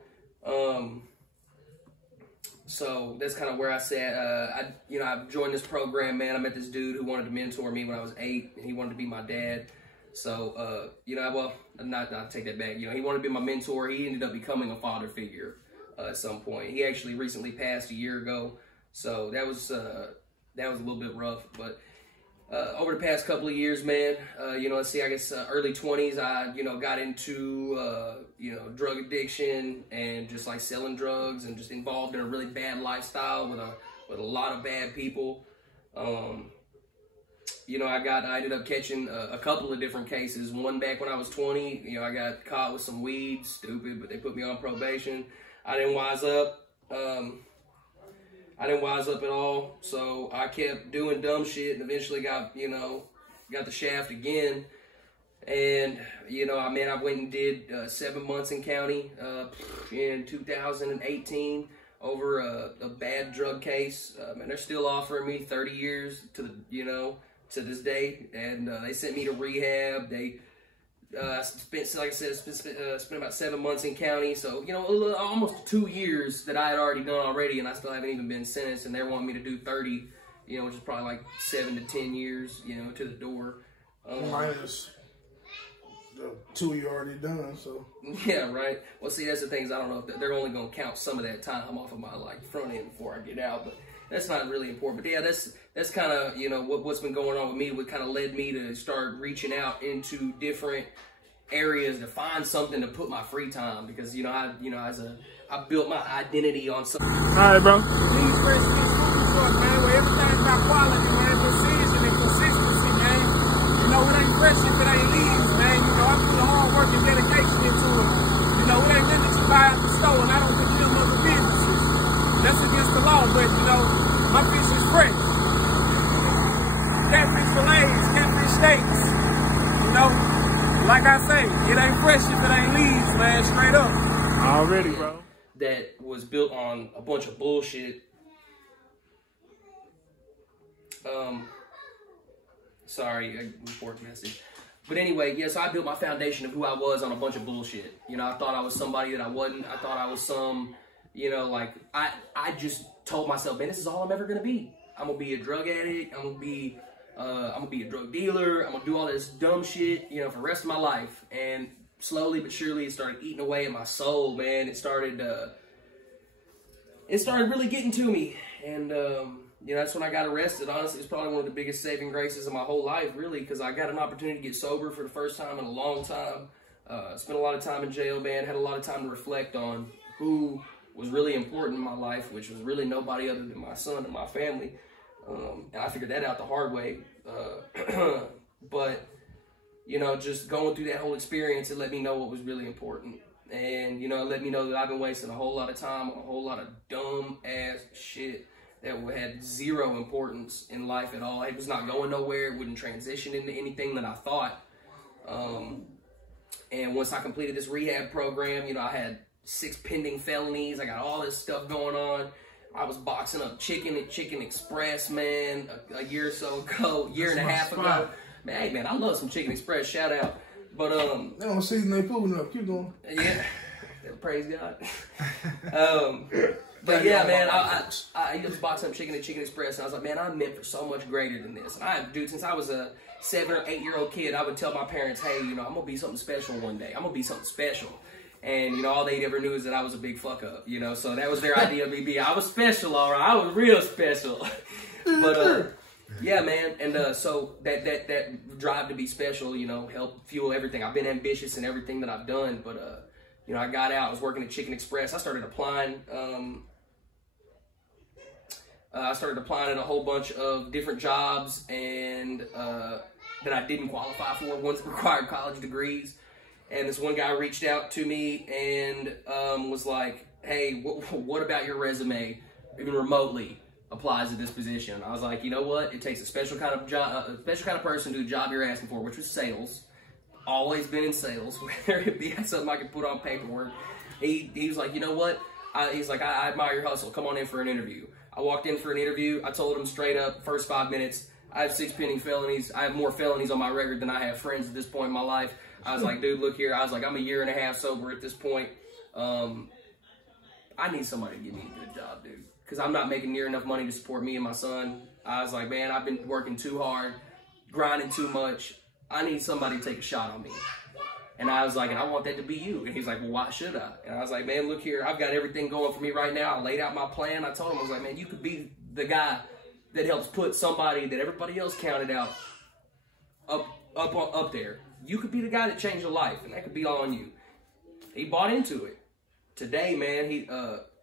So that's kind of where I sat. I joined this program, man. I met this dude who wanted to mentor me when I was 8, and he wanted to be my dad. So, you know, well, not take that back. You know, he wanted to be my mentor. He ended up becoming a father figure at some point. He actually recently passed a year ago. So that was a little bit rough. But over the past couple of years, man, you know, let's see, I guess early 20s, I, you know, got into, you know, drug addiction and just like selling drugs and just involved in a really bad lifestyle with a lot of bad people. You know, I ended up catching a couple of different cases. One back when I was 20, you know, I got caught with some weed, stupid, but they put me on probation. I didn't wise up. I didn't wise up at all, so I kept doing dumb shit and eventually got the shaft again. And, you know, I went and did 7 months in county in 2018 over a bad drug case. And they're still offering me 30 years to this day. And they sent me to rehab. They spent, like I said, spent about 7 months in county. So, you know, almost 2 years that I had already done already, and I still haven't even been sentenced. And they're wanting me to do 30, you know, which is probably like 7 to 10 years, you know, to the door. Minus the 2 you already done, so. Yeah, right. Well, see, that's the thing is I don't know if they're only going to count some of that time off of my, like, front end before I get out. But that's not really important. But, yeah, that's kind of, you know, what's been going on with me. What kind of led me to start reaching out into different areas to find something to put my free time. Because, you know, I built my identity on something. All right, bro. These Kris man, where everything's about quality, man, precision and consistency, man. You know, it ain't fresh if it ain't leaves, man. You know, I put the hard work and dedication into it. You know, it ain't nothing that you buy out the store, and I don't condemn other businesses. That's against the law, but, you know, my fish is fresh. Catfish fillets, catfish steaks. You know, like I say, it ain't fresh if it ain't leaves, man, straight up. Already, bro. That was built on a bunch of bullshit. Sorry, important message. But anyway, yeah, so I built my foundation of who I was on a bunch of bullshit. You know, I thought I was somebody that I wasn't. I thought I was some, you know, like, I just told myself, man, this is all I'm ever going to be. I'm going to be a drug addict. I'm going to be a drug dealer. I'm going to do all this dumb shit, you know, for the rest of my life. And slowly but surely it started eating away at my soul, man. It started really getting to me. And, you know, that's when I got arrested. Honestly, it's probably one of the biggest saving graces of my whole life, really, because I got an opportunity to get sober for the first time in a long time. Spent a lot of time in jail, man. Had a lot of time to reflect on who was really important in my life, which was really nobody other than my son and my family. And I figured that out the hard way. But, you know, just going through that whole experience, it let me know what was really important. And, you know, it let me know that I've been wasting a whole lot of time on a whole lot of dumb-ass shit that had zero importance in life at all. It was not going nowhere. It wouldn't transition into anything that I thought. And once I completed this rehab program, you know, I had 6 pending felonies. I got all this stuff going on. I was boxing up chicken at Chicken Express, man, a year or so ago, year and a half ago. Man, hey, man, I love some Chicken Express. Shout out. But they don't season their food enough. Keep going. Yeah, praise God. But yeah, man, I was boxing up chicken at Chicken Express, and I was like, man, I'm meant for so much greater than this. And dude, since I was a 7 or 8 year old kid, I would tell my parents, hey, you know, I'm gonna be something special one day. I'm gonna be something special. And you know, all they ever knew is that I was a big fuck up. You know, so that was their idea of me being. I was special, all right. I was real special. But yeah, man, and so that drive to be special, you know, helped fuel everything. I've been ambitious in everything that I've done, but you know, I got out. I was working at Chicken Express. I started applying. I started applying at a whole bunch of different jobs, and that I didn't qualify for. Once required college degrees, and this one guy reached out to me and was like, "Hey, what about your resume, even remotely, applies to this position?" And I was like, "You know what? It takes a special kind of job, a special kind of person to do the job you're asking for, which was sales. Always been in sales, whether it be something I could put on paperwork." He was like, "You know what?" He's like, I admire your hustle. Come on in for an interview." I walked in for an interview. I told him straight up, first 5 minutes, I have 6 pending felonies. I have more felonies on my record than I have friends at this point in my life. I was like, dude, look here. I was like, I'm a year and a half sober at this point. I need somebody to give me a good job, dude, because I'm not making near enough money to support me and my son. I was like, man, I've been working too hard, grinding too much. I need somebody to take a shot on me. And I was like, and I want that to be you. And he's like, well, why should I? And I was like, man, look here. I've got everything going for me right now. I laid out my plan. I told him, I was like, man, you could be the guy that helps put somebody that everybody else counted out up there. You could be the guy that changed your life, and that could be all on you. He bought into it. Today, man,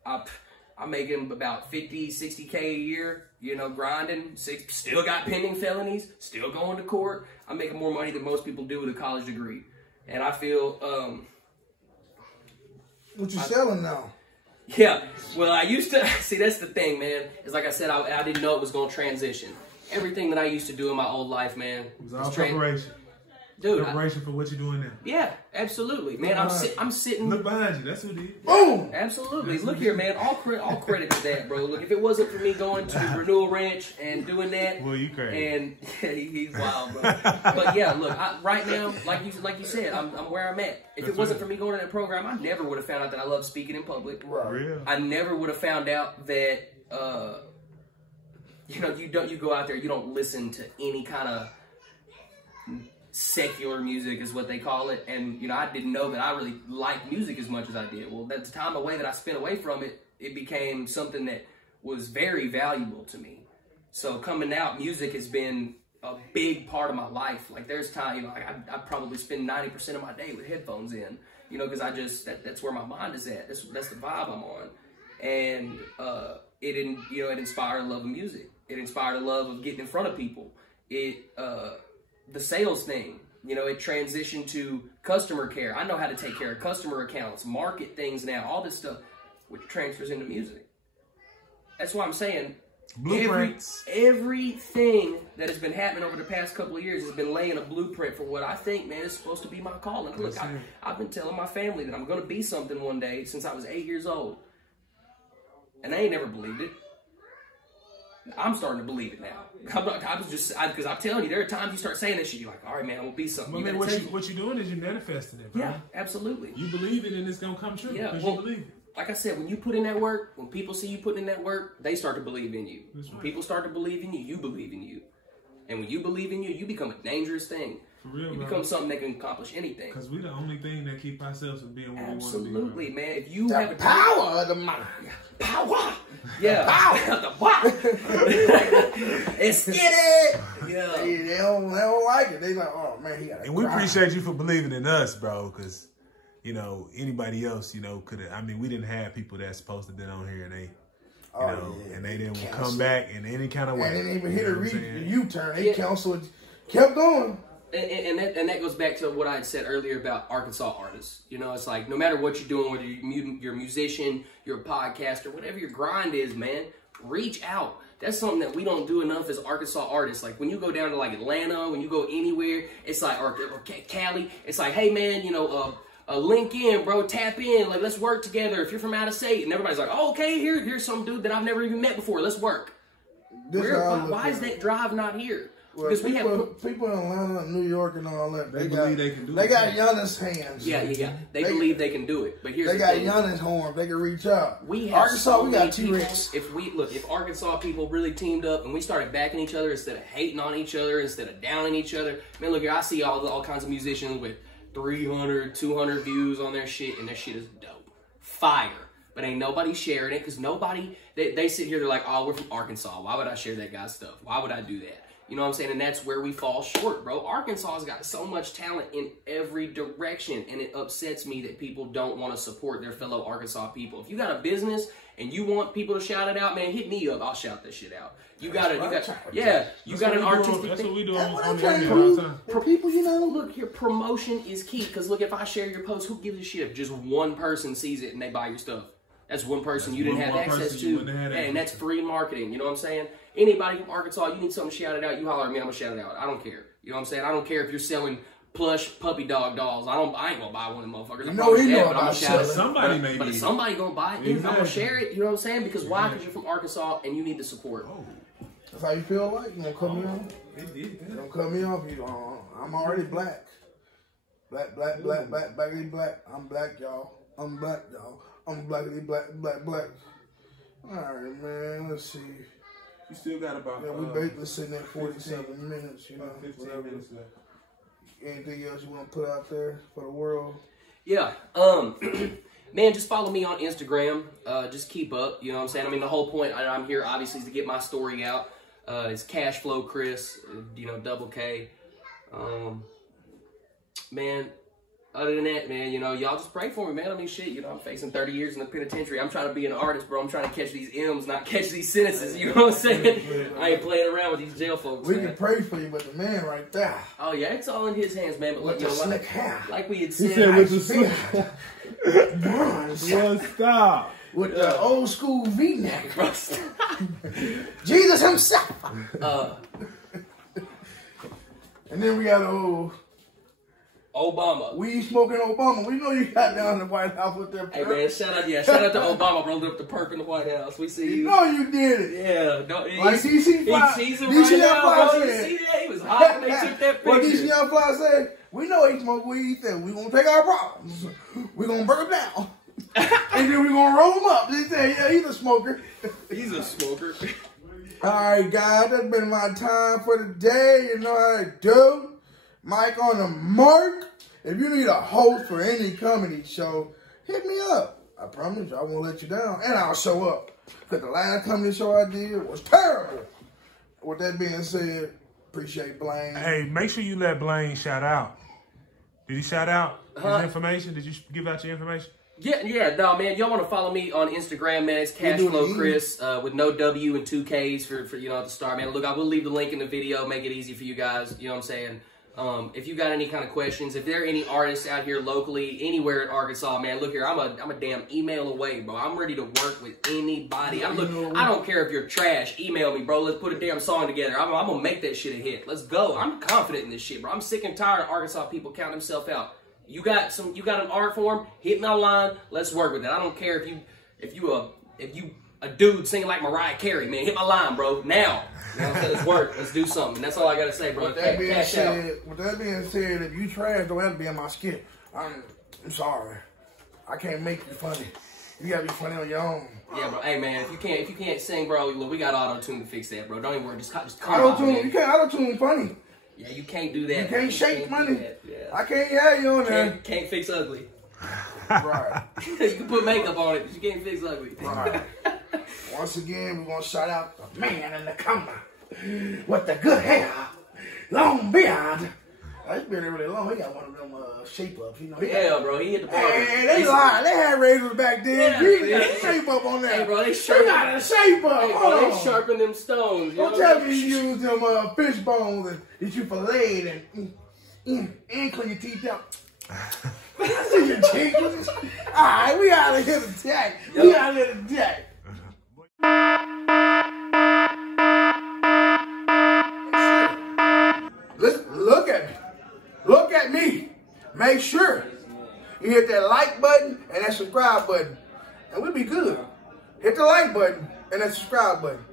I'm making about 50, 60K a year, you know, grinding, still got pending felonies, still going to court. I'm making more money than most people do with a college degree. And I feel, what you selling now? Yeah, well, I used to, see, that's the thing, man, is like I said, I didn't know it was going to transition. Everything that I used to do in my old life, man. It was all preparation. Dude, preparation for what you're doing now. Yeah, absolutely, man. I'm sitting. Look behind you. That's what it is. Boom. Absolutely. Look here, man. All credit to that, bro. Look, if it wasn't for me going to Renewal Ranch and doing that, well, you crazy. And yeah, he's wild, bro. But yeah, look, right now, like you said, I'm where I'm at. If it wasn't for me going to that program, I never would have found out that I love speaking in public. Right. Real. I never would have found out that you know, you go out there, you don't listen to any kind of secular music is what they call it, and you know, I didn't know that I really liked music as much as I did. Well, that time away that I spent away from it, it became something that was very valuable to me. So coming out, music has been a big part of my life. Like there's time, you know, I probably spend 90% of my day with headphones in, you know, because I just that's where my mind is at. That's the vibe I'm on, and it inspired a love of music. It inspired a love of getting in front of people. The sales thing, you know, it transitioned to customer care. I know how to take care of customer accounts, market things now, all this stuff, which transfers into music. That's why I'm saying blueprints. Everything that has been happening over the past couple of years has been laying a blueprint for what I think, man, is supposed to be my calling. Look, I've been telling my family that I'm going to be something one day since I was 8 years old. And they ain't never believed it. I'm starting to believe it now. Because I'm telling you, there are times you start saying this shit, you're like, all right, man, I'm going to be something. Well, man, what you're doing is you're manifesting it, bro. Yeah, absolutely. You believe it and it's going to come true because you believe it. Like I said, when you put in that work, when people see you putting in that work, they start to believe in you. That's right. When people start to believe in you, you believe in you. And when you believe in you, you become a dangerous thing. For real, you become something that can accomplish anything. Because we're the only thing that keep ourselves from being what we want to be. Absolutely, man. If you the have a power of the mind. Power. Yeah. Power. The power. Let's get it. Yeah. They don't like it. They like, oh man, he got. And we appreciate you for believing in us, bro. Because you know anybody else, you know, could have. I mean, we didn't have people that's supposed to been on here and they. And they didn't come back in any kind of way. And they didn't even hit a U-turn. They counseled, kept going. And that goes back to what I had said earlier about Arkansas artists. You know, it's like no matter what you're doing, whether you're a musician, you're a podcaster, whatever your grind is, man, reach out. That's something that we don't do enough as Arkansas artists. Like when you go down to like Atlanta, when you go anywhere, it's like, or Cali, it's like, hey man, you know, link in, bro, tap in, like, let's work together if you're from out of state. And everybody's like, oh, okay, here's some dude that I've never even met before. Let's work. Why is that drive not here? Well, because people in Atlanta, New York, and all that, They believe they can do it. They got Giannis hands. Yeah. They believe they can do it. But here's they got Giannis horns. They can reach out. We have Arkansas, we got T-Rex. If Arkansas people really teamed up and we started backing each other instead of hating on each other, instead of downing each other, man, look here, I see all kinds of musicians with 300, 200 views on their shit, and their shit is dope. Fire. But ain't nobody sharing it because nobody, they sit here, they're like, oh, we're from Arkansas. Why would I share that guy's stuff? Why would I do that? You know what I'm saying? And that's where we fall short, bro. Arkansas's got so much talent in every direction, and it upsets me that people don't want to support their fellow Arkansas people. If you got a business and you want people to shout it out, man, hit me up. I'll shout that shit out. You got an artistic thing. That's what we do That's what on I'm the trying to internet all the do. time. For people, you know. Look here, promotion is key. Because look, if I share your post, who gives a shit if just one person sees it and they buy your stuff? That's one person you didn't have access to. And that's free marketing. You know what I'm saying? Anybody from Arkansas, you need something shouted out, you holler at me, I'm going to shout it out. I don't care. You know what I'm saying? I don't care if you're selling plush puppy dog dolls. I ain't going to buy one of them motherfuckers. Somebody may But be. somebody going to buy it. Exactly. I'm going to share it. You know what I'm saying? Because why? Because you're from Arkansas and you need the support. That's how you feel like? You gonna cut me off? You don't cut me off. I'm already black. Black. I'm black, y'all. I'm blackity black. All right, man. Let's see. You still got about. Yeah, we basically sitting at 47 minutes. You know, 15 minutes left. Anything else you want to put out there for the world? Yeah. Man, just follow me on Instagram. Just keep up. You know what I'm saying? I mean, the whole point I'm here, obviously, is to get my story out. It's Kashflo Kris, double K. Man, other than that, man, y'all just pray for me, man. I mean, shit, I'm facing 30 years in the penitentiary. I'm trying to be an artist, bro. I'm trying to catch these M's, not catch these sentences. You know what I'm saying? I ain't playing around with these jail folks, We can pray for you, but the man right there. Oh, yeah, it's all in his hands, man. But With the slick hair. like we had He said. said with the slick. Stop. With the old school V-neck. Jesus himself. And then we got old Obama. weed smoking Obama. We know you got down in the White House with that. Hey, man, shout out to Obama, rolled up the perp in the White House. We see You you. know you did it. Yeah, Like DC Fly. He's DC right now, Fly bro. You said. see that? He was hot when they took that What picture. DC Fly said, we know he smoke weed. He said, we gonna take our problems. We gonna break them down. And then we gonna roll them up. He said, yeah, he's a smoker. He's a smoker. All right, guys, that's been my time for the day. You know how to do. Mike on the mark. If you need a host for any comedy show, hit me up. I promise you, I won't let you down. And I'll show up. Because the last comedy show I did was terrible. With that being said, appreciate Blaine. Hey, make sure you let Blaine shout out. Did he shout out his information? Did you give out your information? Yeah, no, man. Y'all want to follow me on Instagram, man? It's Kashflo Kris with no W and 2 Ks for at the start, man. Look, I will leave the link in the video, make it easy for you guys. You know what I'm saying? If you got any kind of questions, if there are any artists out here locally, anywhere in Arkansas, man, look here, I'm a damn email away, bro. I'm ready to work with anybody. I don't care if you're trash. Email me, bro. Let's put a damn song together. I'm gonna make that shit a hit. Let's go. I'm confident in this shit, bro. I'm sick and tired of Arkansas people counting themselves out. You got an art form, hit my line. Let's work with it. I don't care if you a dude singing like Mariah Carey, man. Hit my line, bro. Now. You know what I'm saying? Let's work. Let's do something. That's all I gotta say, bro. With that being said, if you trash, don't have to be in my skit. I'm sorry. I can't make you funny. You gotta be funny on your own. Yeah, bro. Hey, man, if you can't sing, bro, look, we got auto-tune to fix that, bro. Don't even worry. Just come Auto-tune. You can't auto-tune funny. Yeah, you can't do that. You can't shake money. Yeah. I can't have you on there. Can't fix ugly. Right. You can put makeup on it, but you can't fix ugly. Right. Once again, we're going to shout out the man in the camera with the good hair, long beard. His beard really long. He got one of them shape-ups, Yeah, bro, he hit the bar. Hey, they lied. They had razors back then. He got a shape-up on that. Hey, bro, they got a shape-up. Hey, bro, they sharpen them stones. Don't tell me you use them fish bones that you filleted and clean your teeth out. See your cheeks. All right, we out of here today. We out of here today. Look at me. Make sure You hit that like button and that subscribe button, and we'll be good. Hit the like button and that subscribe button.